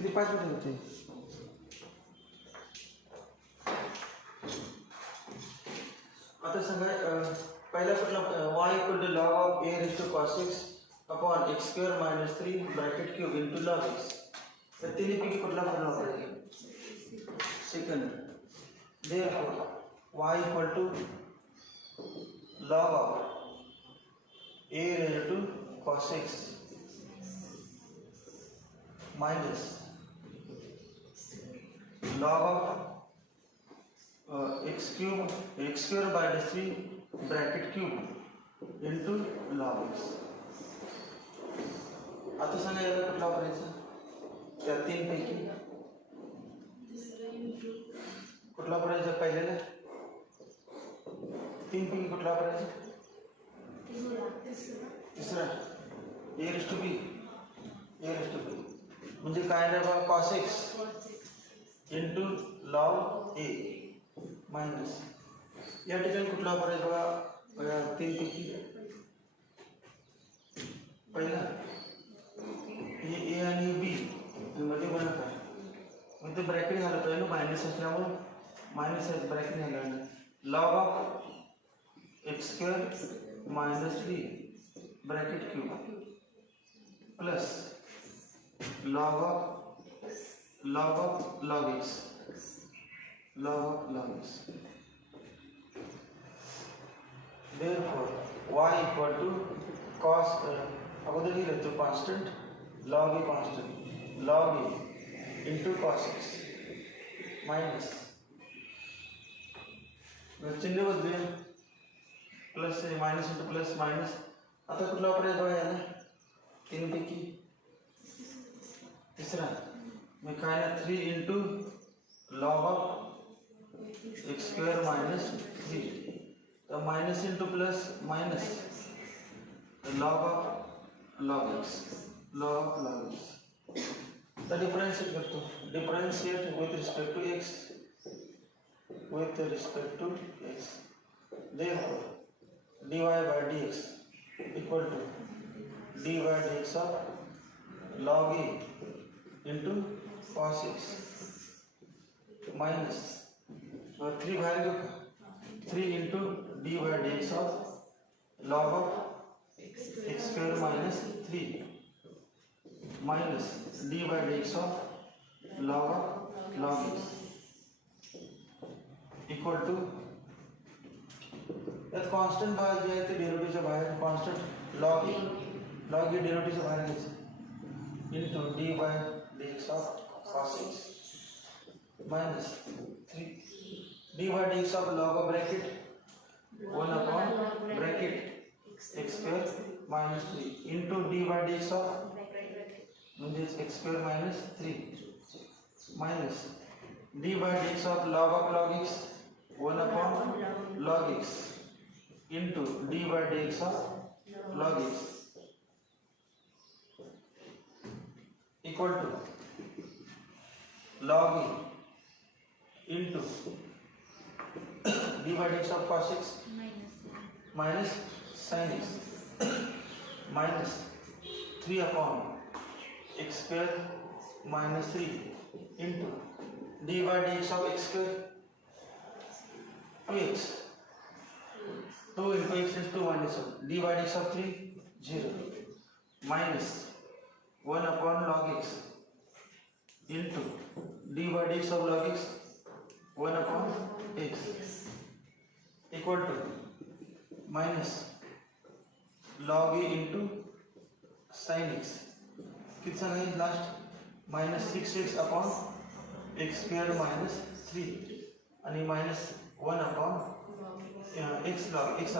किती 5 मिनिट होते. आता सांगा पहिला कुठला y equal to log of a raise to cos x upon x square minus 3 bracket cube into log x. तर तिन्हीपैकी कुठला फॉर्म्युला वापरायचा? Second. Therefore y equal to log of a raise to cos x minus log of x square minus 3 bracket cube into log x. आता सांगा याला कुठला वापरायचा? त्या तीन पैकी कुठला वापरायचा? पहिल्याला तीन पैकी कुठला वापरायचा? तिसरा a रेज टू b. म्हणजे काय नाही बघा cos x into log a minus या ठिकाणी कुठला वापरायचा बघा तीन पैकी. पहिला हे a आणि b मध्ये बनत आहे मग ते ब्रॅकेट झालं पाहिजे ना, मायनस असल्यामुळे मायनस ब्रॅकेट झालं. log of x square minus 3 bracket cube plus log of log x. Therefore y equal to cos अगोदर लिहिलं तो constant log a constant log a into cos x minus चिन्ह बदलूया plus minus into plus minus. आता कुठला वापरायचा बघा याला तीन पैकी तिसरा. मग काय ना 3 into log of x square minus 3. तर minus into plus minus log of log x. तर डिफरेंशिएट करतो. Differentiate with respect to x. Therefore dy by dx equal to dy by dx of log a into cos x minus 3 बाहर गया 3 into dy by dx of log of x square minus 3 minus dy by dx of log x equal to यात कॉन्स्टंट भाग जे आहे ते डेरिव्हेटिव्हच्या बाहेर constant log e डेरिव्हेटिव्हच्या बाहेर घ्यायचं into dy by dx of cos x minus 3 dy by dx of log of bracket 1 upon bracket x square minus 3 into dy by dx of means x square minus 3 minus dy by dx of log x 1 upon log x into dy by dx of log x equal to log e into dy by dx of cos x minus sin x minus 3 upon x square minus 3 into dy by dx of x square 2x 2 into x is 2 minus 1 dy by dx of 3 0 minus 1 upon log x into dy by dx of log x 1 upon x equal to minus log e into sin x. कितना नहीं last minus 6x upon x square minus 3 आणि minus 1 upon x log x.